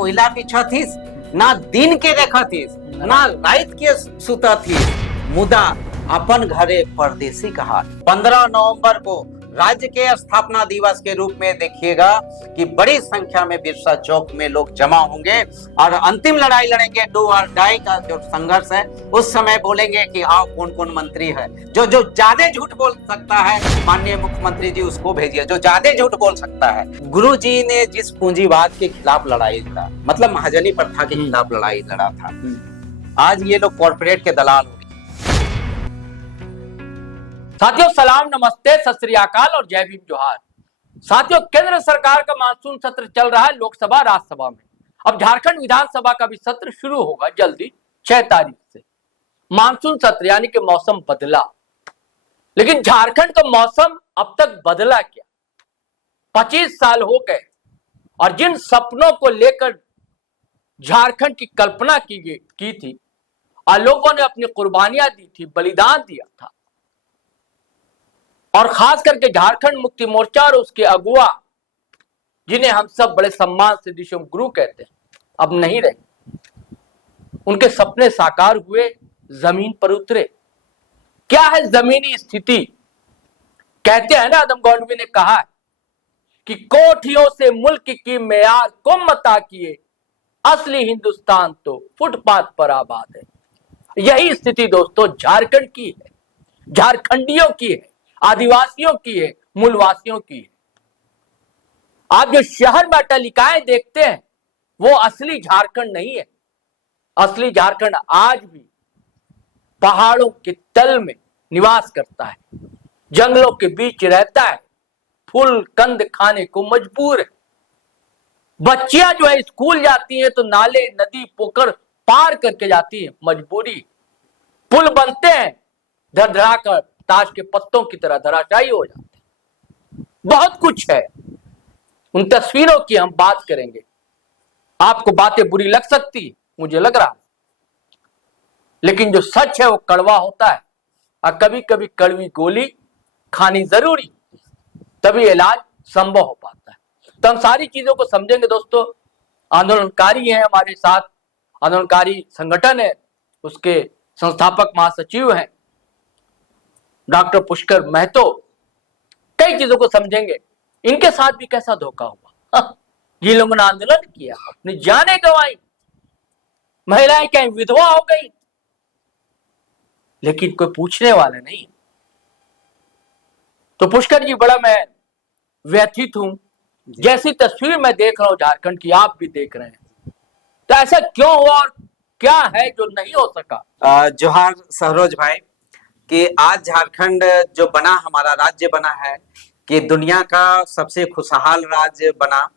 कोयला पीछा थी, ना दिन के देखा थी, ना रात के सुता थी, मुदा अपन घरे परदेसी कहा। 15 नवंबर को राज्य के स्थापना दिवस के रूप में देखिएगा कि बड़ी संख्या में बिरसा चौक में लोग जमा होंगे और अंतिम लड़ाई लड़ेंगे। डू और डाई का जो संघर्ष है, उस समय बोलेंगे कि आओ कौन कौन मंत्री है। जो ज्यादा झूठ बोल सकता है, माननीय मुख्यमंत्री जी उसको भेजिए जो ज्यादा झूठ बोल सकता है। गुरु जी ने जिस पूंजीवाद के खिलाफ लड़ाई लड़ा, मतलब महाजनी प्रथा के खिलाफ लड़ाई लड़ा था, आज ये लोग कॉर्पोरेट के दलाल हो। साथियों सलाम, नमस्ते, सत श्री अकाल और जय भीम जोहार। साथियों, केंद्र सरकार का मानसून सत्र चल रहा है लोकसभा राज्यसभा में। अब झारखंड विधानसभा का भी सत्र शुरू होगा जल्दी 6 तारीख से। मानसून सत्र यानी कि मौसम बदला, लेकिन झारखंड का मौसम अब तक बदला क्या? 25 साल हो गए और जिन सपनों को लेकर झारखंड की कल्पना की थी और लोगों ने अपनी कुर्बानियां दी थी, बलिदान दिया था, और खास करके झारखंड मुक्ति मोर्चा और उसके अगुआ जिन्हें हम सब बड़े सम्मान से दिशम गुरु कहते हैं, अब नहीं रहे। उनके सपने साकार हुए, जमीन पर उतरे। क्या है जमीनी स्थिति? कहते हैं ना, आदम गौडवी ने कहा है कि कोठियों से मुल्क की मेयार को मता किए, असली हिंदुस्तान तो फुटपाथ पर आबाद है। यही स्थिति दोस्तों झारखंड की है, झारखंडियों की है, आदिवासियों की है, मूलवासियों की है। आप जो शहर में अट्टालिकाएं देखते हैं वो असली झारखंड नहीं है। असली झारखंड आज भी पहाड़ों के तल में निवास करता है, जंगलों के बीच रहता है, फूल कंद खाने को मजबूर है। बच्चियां जो है स्कूल जाती हैं तो नाले, नदी, पोखर पार करके जाती है, मजबूरी। पुल बनते हैं, धड़धड़ा कर ताश के पत्तों की तरह धराशायी हो जाते हैं। बहुत कुछ है, उन तस्वीरों की हम बात करेंगे। आपको बातें बुरी लग सकती, मुझे लग रहा, लेकिन जो सच है वो कड़वा होता है और कभी कभी कड़वी गोली खानी जरूरी, तभी इलाज संभव हो पाता है। तो हम सारी चीजों को समझेंगे दोस्तों। आंदोलनकारी हैं हमारे साथ, आंदोलनकारी संगठन है, उसके संस्थापक महासचिव हैं डॉक्टर पुष्कर महतो। कई चीजों को समझेंगे। इनके साथ भी कैसा धोखा हुआ। ये लोगों ने आंदोलन किया, अपनी जानें गंवाई, महिलाएं क्या विधवा हो गई, लेकिन कोई पूछने वाला नहीं। तो पुष्कर जी, बड़ा मैं व्यथित हूं। जैसी तस्वीर मैं देख रहा हूं झारखंड की, आप भी देख रहे हैं, तो ऐसा क्यों हुआ और क्या है जो नहीं हो सका? जोहार सरोज भाई, कि आज झारखंड जो बना, हमारा राज्य बना है, कि दुनिया का सबसे खुशहाल राज्य बना।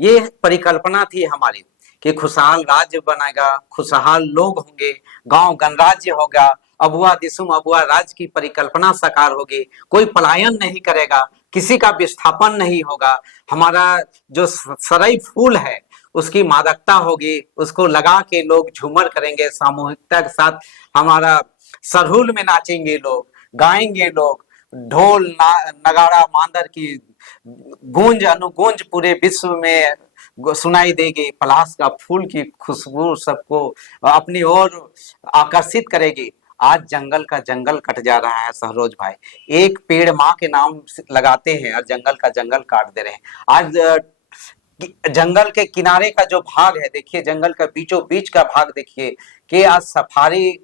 ये परिकल्पना थी हमारी कि खुशहाल राज्य बनेगा, खुशहाल लोग होंगे, गांव गणराज्य होगा, अबुआ दिसुम अबुआ राज्य की परिकल्पना साकार होगी, कोई पलायन नहीं करेगा, किसी का विस्थापन नहीं होगा, हमारा जो सरई फूल है उसकी मादकता होगी, उसको लगा के लोग झूमर करेंगे, सामूहिकता के साथ हमारा सरहुल में नाचेंगे लोग, गाएंगे लोग, ढोल नगाड़ा मांदर की गूंज अनुगूंज पूरे विश्व में सुनाई देगी, पलाश का फूल की खुशबू सबको अपनी ओर आकर्षित करेगी। आज जंगल का जंगल कट जा रहा है सरोज भाई। एक पेड़ माँ के नाम लगाते हैं और जंगल का जंगल काट दे रहे हैं। आज जंगल के किनारे का जो भाग है देखिए, जंगल का बीचों बीच का भाग देखिए, कि आज सफारी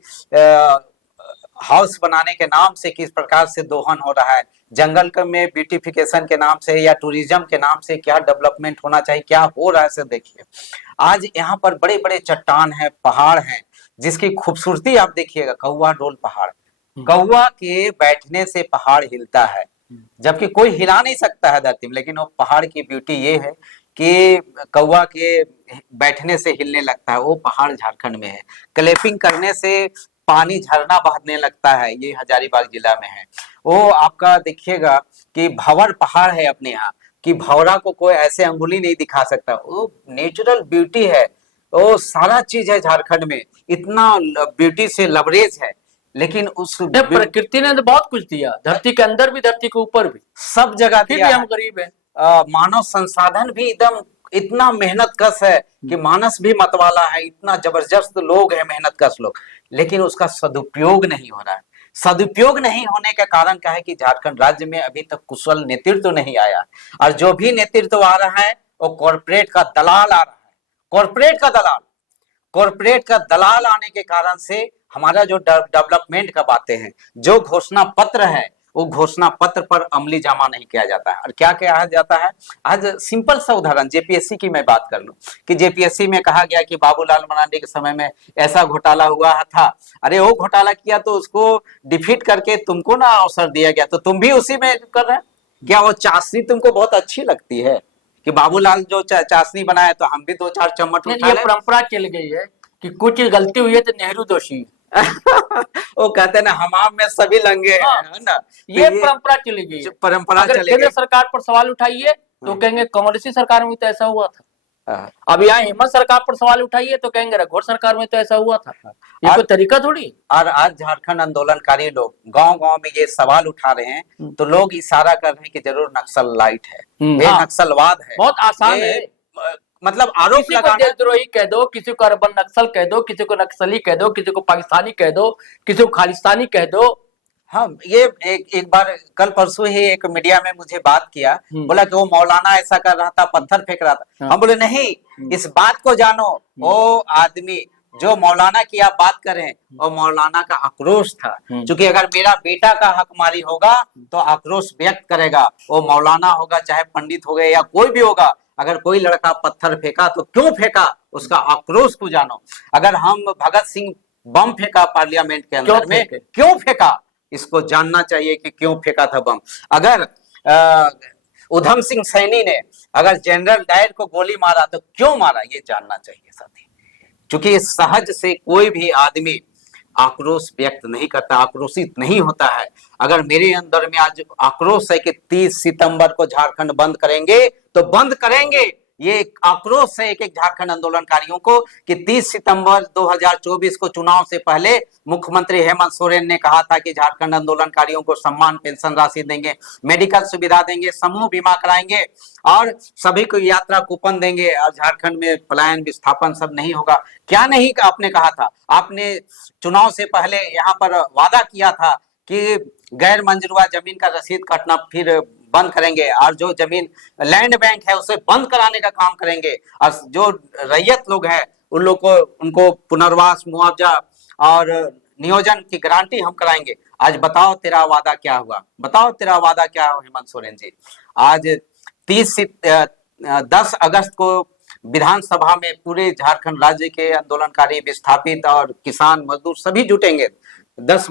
हाउस बनाने के नाम से किस प्रकार से दोहन हो रहा है। जंगल में ब्यूटिफिकेशन के नाम से या टूरिज्म के नाम से क्या डेवलपमेंट होना चाहिए, क्या हो रहा है से देखिए। आज यहाँ पर बड़े बड़े चट्टान हैं, पहाड़ हैं, जिसकी खूबसूरती आप देखिएगा। कौवा डोल पहाड़, कौवा के बैठने से पहाड़ हिलता है, जबकि कोई हिला नहीं सकता है धरती में, लेकिन वो पहाड़ की ब्यूटी ये है कि कौवा के बैठने से हिलने लगता है। वो पहाड़ झारखंड में है। क्लैपिंग करने से पानी झरना बहने लगता है, ये हजारीबाग जिला में है। वो आपका देखिएगा कि भंवर पहाड़ है अपने यहाँ, कि भंवरा को कोई ऐसे अंगुली नहीं दिखा सकता। वो नेचुरल ब्यूटी है, वो सारा चीज है झारखंड में, इतना ब्यूटी से लबरेज है। लेकिन उस प्रकृति ने तो बहुत कुछ दिया, धरती के अंदर भी, धरती के ऊपर भी, सब जगह फिर भी हम गरीब हैं। मानव संसाधन भी एकदम इतना मेहनत कश है कि मानस भी मतवाला है, इतना जबरदस्त लोग हैं मेहनत कश लोग, लेकिन उसका सदुपयोग नहीं हो रहा है। सदुपयोग नहीं होने का कारण क्या है कि झारखंड राज्य में अभी तक कुशल नेतृत्व तो नहीं आया, और जो भी नेतृत्व आ रहा है वो कॉरपोरेट का दलाल आ रहा है। कॉरपोरेट का दलाल आने के कारण से हमारा जो डेवलपमेंट का बातें हैं, जो घोषणा पत्र है, वो घोषणा पत्र पर अमली जामा नहीं किया जाता है। और क्या कहा जाता है, आज सिंपल सा उदाहरण जेपीएससी की मैं बात कर लूं कि जेपीएससी में कहा गया कि बाबूलाल मरांडी के समय में ऐसा घोटाला हुआ था। अरे वो घोटाला किया तो उसको डिफीट करके तुमको ना अवसर दिया गया, तो तुम भी उसी में कर रहे हैं क्या? वो चाशनी तुमको बहुत अच्छी लगती है कि बाबूलाल जो चाशनी बनाया तो हम भी 2-4 चम्मच उठा ये लें? परंपरा चल गई है कि कुछ गलती हुई है तो नेहरू दोषी है। वो कहते हैं ना, हमाम में सभी लंगे हैं, हाँ, है ना? ये परंपरा चली गई है। परंपरा अगर चली केंद्र गई। सरकार पर सवाल उठाइए तो कहेंगे कांग्रेसी सरकार में तो ऐसा हुआ था। हाँ। अब यहाँ हेमंत सरकार पर सवाल उठाइए तो कहेंगे रघुवर सरकार में तो ऐसा हुआ था। ये कोई तरीका थोड़ी। और आज झारखंड आंदोलनकारी लोग गांव-गांव में ये सवाल उठा रहे हैं तो लोग इशारा कर रहे हैं कि जरूर नक्सल लाइट है, ये हाँ, नक्सलवाद है। बहुत आसान ये, है। मतलब आरोप किसी को लगाना। देशद्रोही कह दो, किसी को अर्बन नक्सल कह दो, किसी को नक्सली कह दो, किसी को पाकिस्तानी कह दो, किसी को खालिस्तानी कह दो। हाँ, ये एक बार कल परसों ही एक मीडिया में मुझे बात किया, बोला कि वो मौलाना ऐसा कर रहा था, पत्थर फेंक रहा था। हम बोले नहीं, इस बात को जानो, वो आदमी जो मौलाना की आप बात कर रहे हैं वो मौलाना का आक्रोश था, क्योंकि अगर मेरा बेटा का हकमारी होगा तो आक्रोश व्यक्त करेगा। वो मौलाना होगा, चाहे पंडित हो गए या कोई भी होगा, अगर कोई लड़का पत्थर फेंका तो क्यों फेंका, उसका आक्रोश को जानो। अगर हम भगत सिंह बम फेंका पार्लियामेंट के अंदर में, क्यों फेंका, इसको जानना चाहिए कि क्यों फेंका था बम। अगर उधम सिंह सैनी ने अगर जनरल डायर को गोली मारा तो क्यों मारा, ये जानना चाहिए साथी। क्योंकि सहज से कोई भी आदमी आक्रोश व्यक्त नहीं करता, आक्रोशित नहीं होता है। अगर मेरे अंदर में आज आक्रोश है कि 30 सितंबर को झारखंड बंद करेंगे तो बंद करेंगे, ये आक्रोश है एक झारखंड आंदोलनकारियों को कि 30 सितंबर 2024 को चुनाव से पहले मुख्यमंत्री हेमंत सोरेन ने कहा था कि झारखंड आंदोलनकारियों को सम्मान पेंशन राशि देंगे, मेडिकल सुविधा देंगे, समूह बीमा कराएंगे और सभी को यात्रा कूपन देंगे और झारखंड में पलायन विस्थापन सब नहीं होगा। क्या नहीं आपने कहा था? आपने चुनाव से पहले यहाँ पर वादा किया था कि गैर मंजूरा जमीन का रसीद काटना फिर बंद करेंगे और जो जमीन लैंड बैंक है उसे बंद कराने का काम करेंगे, और जो रैयत लोग हैं उन लोग को उनको पुनर्वास, मुआवजा और नियोजन की गारंटी हम कराएंगे। आज बताओ तेरा वादा क्या हुआ, बताओ तेरा वादा क्या हुआ हेमंत सोरेन जी। आज 10 अगस्त को विधानसभा में पूरे झारखंड राज्य के आंदोलनकारी, विस्थापित और किसान मजदूर सभी जुटेंगे 10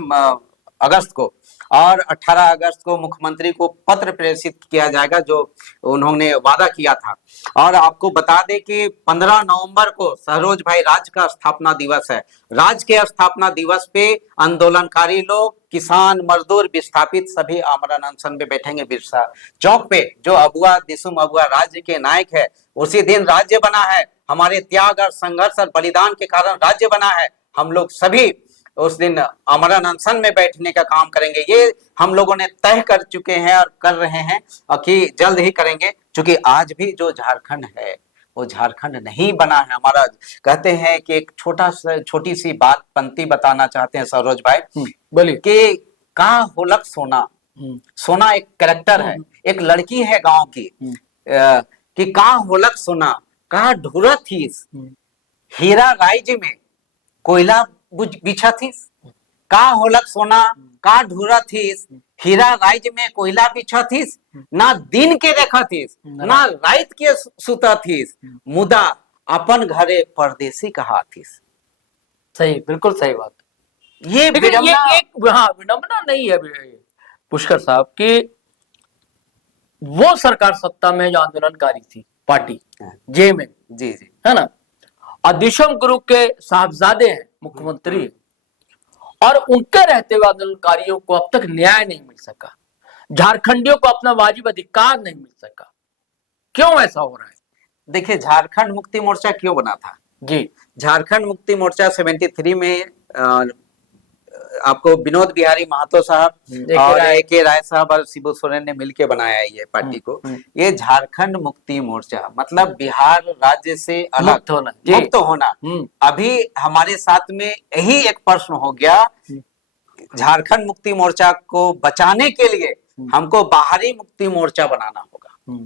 अगस्त को, और 18 अगस्त को मुख्यमंत्री को पत्र प्रेषित किया जाएगा जो उन्होंने वादा किया था। और आपको बता दें कि 15 नवंबर को सरोज भाई राज्य का स्थापना दिवस है। राज्य के स्थापना दिवस पे आंदोलनकारी लोग, किसान, मजदूर, विस्थापित सभी आमरण अनशन में बैठेंगे बिरसा चौक पे। जो अबुआ दिसुम अबुआ राज्य के नायक है, उसी दिन राज्य बना है, हमारे त्याग और संघर्ष और बलिदान के कारण राज्य बना है। हम लोग सभी उस दिन आमरण अनशन में बैठने का काम करेंगे, ये हम लोगों ने तय कर चुके हैं और कर रहे हैं कि जल्द ही करेंगे। क्योंकि आज भी जो झारखंड है वो झारखंड नहीं बना है हमारा। कहते हैं कि एक छोटी सी बात पंक्ति बताना चाहते हैं सरोज भाई, बोलिए। कि कहाँ होलक सोना, सोना एक कैरेक्टर है, एक लड़की है गांव की, कि कहाँ होलक सोना, कहाँ ढूरा थी, हीरा राइज में कोयला बिछा थी, का होलक सोना, का ढूरा थीस, हीरा राइज में कोयला बिछा थीस, ना दिन के देखा थीस, ना रात के सुता थीस, मुदा अपन घरे परदेसी कहा थीस। सही, बिल्कुल सही बात। ये विडंबना, ये एक विडंबना नहीं है पुष्कर साहब कि वो सरकार सत्ता में जो आंदोलनकारी थी पार्टी जे में, जी जी है ना, दिसुम गुरु के साहबजादे हैं मुख्यमंत्री, और उनके रहते हुए आंदोलनकारियों को अब तक न्याय नहीं मिल सका, झारखंडियों को अपना वाजिब अधिकार नहीं मिल सका। क्यों ऐसा हो रहा है? देखिए, झारखंड मुक्ति मोर्चा क्यों बना था जी? झारखंड मुक्ति मोर्चा 73 में आपको विनोद बिहारी महतो साहब और राय। A.K. राय साहब और शिबू सोरेन ने मिलके बनाया है ये पार्टी को। ये झारखंड मुक्ति मोर्चा मतलब बिहार राज्य से अलग मुक्त होना, जी। मुक्त होना। अभी हमारे साथ में यही एक प्रश्न हो गया, झारखंड मुक्ति मोर्चा को बचाने के लिए हमको बाहरी मुक्ति मोर्चा बनाना होगा,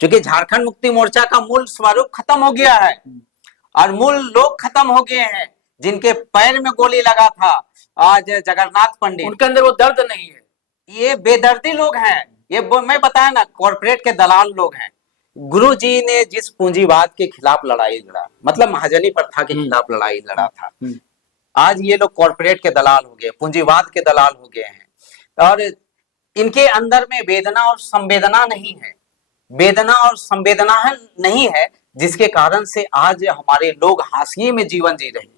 क्योंकि झारखंड मुक्ति मोर्चा का मूल स्वरूप खत्म हो गया है और मूल लोग खत्म हो गए हैं। जिनके पैर में गोली लगा था आज जगन्नाथ पंडित, उनके अंदर वो दर्द नहीं है। ये बेदर्दी लोग हैं, ये मैं बताया ना, कॉर्पोरेट के दलाल लोग हैं। गुरु जी ने जिस पूंजीवाद के खिलाफ लड़ाई लड़ा, मतलब महाजनी प्रथा के खिलाफ लड़ाई लड़ा था, आज ये लोग कॉर्पोरेट के दलाल हो गए, पूंजीवाद के दलाल हो गए हैं और इनके अंदर में वेदना और संवेदना नहीं है, वेदना और संवेदना नहीं है, जिसके कारण से आज हमारे लोग हाशिए में जीवन जी रहे हैं।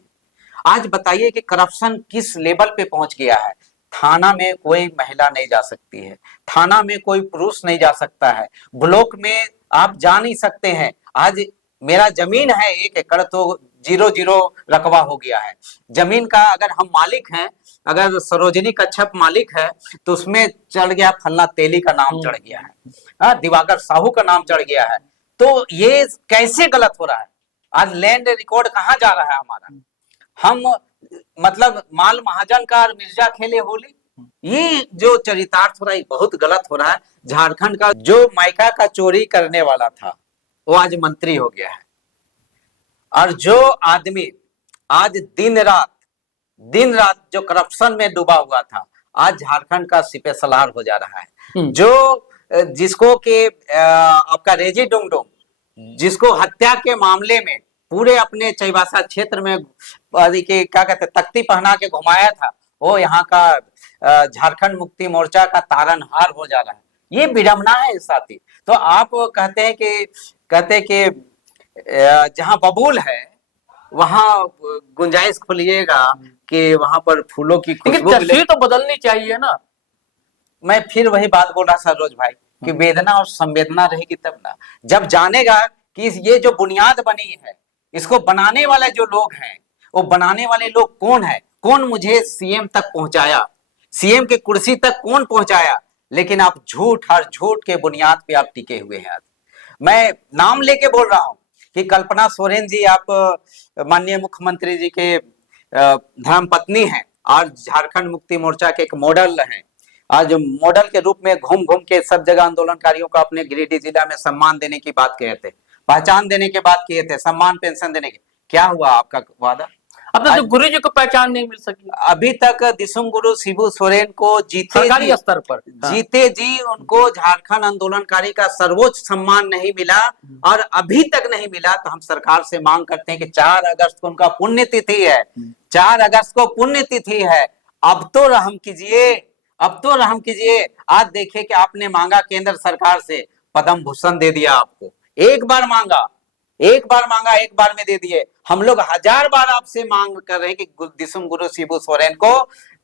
आज बताइए कि करप्शन किस लेवल पे पहुंच गया है। थाना में कोई महिला नहीं जा सकती है, थाना में कोई पुरुष नहीं जा सकता है, ब्लॉक में आप जा नहीं सकते हैं। आज मेरा जमीन है 1 एकड़ तो 0-0 रकबा हो गया है। जमीन का अगर हम मालिक हैं, अगर सरोजिनी कच्छप मालिक है तो उसमें चढ़ गया फलना तेली का नाम चढ़ गया है, दिवाकर साहू का नाम चढ़ गया है। तो ये कैसे गलत हो रहा है? आज लैंड रिकॉर्ड कहाँ जा रहा है हमारा? हम मतलब माल महाजन का और मिर्जा खेले होली, ये जो चरितार्थ हो रहा है बहुत गलत हो रहा है। झारखंड का जो माइका का चोरी करने वाला था वो आज मंत्री हो गया है और जो आदमी आज दिन रात जो करप्शन में डूबा हुआ था आज झारखंड का सिपह सलार हो जा रहा है। जो जिसको के आपका रेजी डुंगडुंग जिसको हत्या के मामले में पूरे अपने चैबासा क्षेत्र में क्या कहते तख्ती पहना के घुमाया था, वो यहाँ का झारखंड मुक्ति मोर्चा का तारनहार हो जा रहा है। ये विडंबना है साथी। तो आप कहते कि जहाँ बबूल है वहां गुंजाइश खोलिएगा कि वहां पर फूलों की खुशबू। तस्वीर तो बदलनी चाहिए ना। मैं फिर वही बात बोल रहा सरोज भाई कि वेदना और संवेदना रहेगी तब ना, जब जानेगा कि ये जो बुनियाद बनी है इसको बनाने वाले जो लोग हैं वो बनाने वाले लोग कौन है, कौन मुझे सीएम तक पहुंचाया, सीएम के कुर्सी तक कौन पहुंचाया। लेकिन आप झूठ हर झूठ के बुनियाद पे आप टिके हुए हैं। आज मैं नाम लेके बोल रहा हूं कि कल्पना सोरेन जी आप माननीय मुख्यमंत्री जी के धर्म पत्नी हैं और झारखंड मुक्ति मोर्चा के एक मॉडल हैं। आज मॉडल के रूप में घूम घूम के सब जगह आंदोलनकारियों को अपने गिरिडीह जिला में सम्मान देने की बात कहे थे, पहचान देने की बात किए थे, सम्मान पेंशन देने की। क्या हुआ आपका वादा? अब तो गुरु जी को पहचान नहीं मिल सकी अभी तक। दिसुम गुरु शिबू सोरेन को सरकारी स्तर पर जीते जी उनको झारखंड आंदोलनकारी का सर्वोच्च सम्मान नहीं मिला और अभी तक नहीं मिला। तो हम सरकार से मांग करते हैं कि 4 अगस्त को उनका पुण्यतिथि है, 4 अगस्त को पुण्यतिथि है, अब तो रहम कीजिए, अब तो रहम कीजिए। आज देखिए कि आपने मांगा केंद्र सरकार से, पद्म भूषण दे दिया आपको। एक बार मांगा, एक बार में दे दिए। हम लोग 1000 बार आपसे मांग कर रहे हैं कि दिसुम गुरु शिबू सोरेन को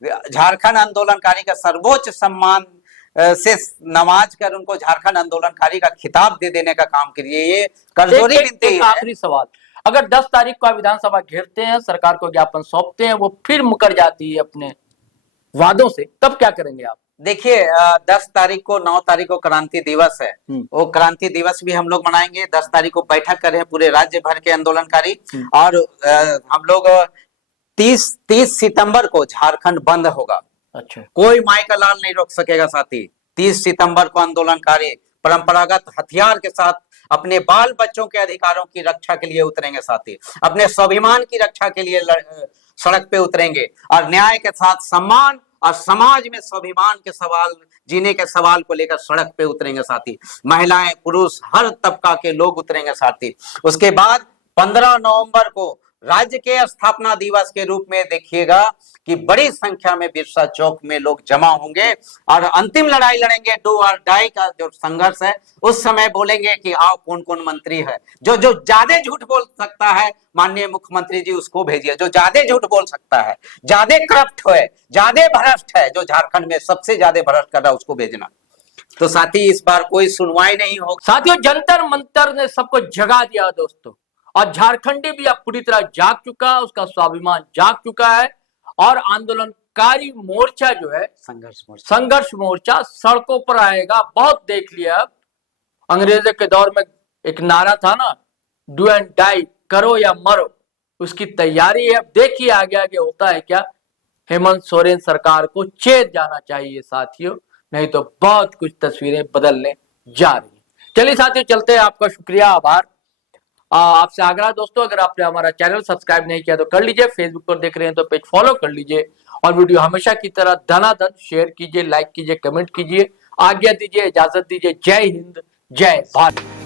झारखंड आंदोलनकारी का सर्वोच्च सम्मान से नवाज कर उनको झारखंड आंदोलनकारी का खिताब दे देने का काम करिए। ये करजोरी विनती है। आखिरी सवाल, अगर 10 तारीख को विधानसभा घेरते हैं, सरकार को ज्ञापन सौंपते हैं, वो फिर मुकर जाती है अपने वादों से, तब क्या करेंगे आप? देखिए 10 तारीख को 9 तारीख को क्रांति दिवस है, वो क्रांति दिवस भी हम लोग मनाएंगे। 10 तारीख को बैठक कर रहे हैं पूरे राज्य भर के आंदोलनकारी और हम लोग 30 सितंबर को झारखंड बंद होगा। अच्छा, कोई माई का लाल नहीं रोक सकेगा साथी। 30 सितंबर को आंदोलनकारी परंपरागत हथियार के साथ अपने बाल बच्चों के अधिकारों की रक्षा के लिए उतरेंगे साथी, अपने स्वाभिमान की रक्षा के लिए सड़क पे उतरेंगे और न्याय के साथ सम्मान और समाज में स्वाभिमान के सवाल, जीने के सवाल को लेकर सड़क पे उतरेंगे साथी। महिलाएं, पुरुष, हर तबका के लोग उतरेंगे साथी। उसके बाद 15 नवंबर को राज्य के स्थापना दिवस के रूप में देखिएगा कि बड़ी संख्या में बिरसा चौक में लोग जमा होंगे और अंतिम लड़ाई लड़ेंगे। डू और डाई का जो संघर्ष है, उस समय बोलेंगे कि आओ कौन कौन मंत्री है। जो ज्यादा झूठ बोल सकता है माननीय मुख्यमंत्री जी उसको भेजिए, जो ज्यादा झूठ बोल सकता है, ज्यादा करप्ट है, ज्यादा भ्रष्ट है, जो झारखंड में सबसे ज्यादा भ्रष्ट कर रहा है उसको भेजना। तो साथी इस बार कोई सुनवाई नहीं होगी। साथियों, जंतर मंतर ने सबको जगा दिया दोस्तों, और झारखंडी भी अब पूरी तरह जाग चुका है, उसका स्वाभिमान जाग चुका है और आंदोलनकारी मोर्चा जो है, संघर्ष मोर्चा सड़कों पर आएगा। बहुत देख लिया, अब अंग्रेजों के दौर में एक नारा था ना, डू एंड डाई, करो या मरो, उसकी तैयारी है। अब देखिए आगे आगे होता है क्या। हेमंत सोरेन सरकार को चेत जाना चाहिए साथियों, नहीं तो बहुत कुछ तस्वीरें बदलने जा रही है। चलिए साथियों चलते हैं, आपका शुक्रिया, आभार। आपसे आग्रह दोस्तों, अगर आपने हमारा चैनल सब्सक्राइब नहीं किया तो कर लीजिए, फेसबुक पर देख रहे हैं तो पेज फॉलो कर लीजिए, और वीडियो हमेशा की तरह धनाधन शेयर कीजिए, लाइक कीजिए, कमेंट कीजिए। आज्ञा दीजिए, इजाजत दीजिए। जय हिंद, जय भारत।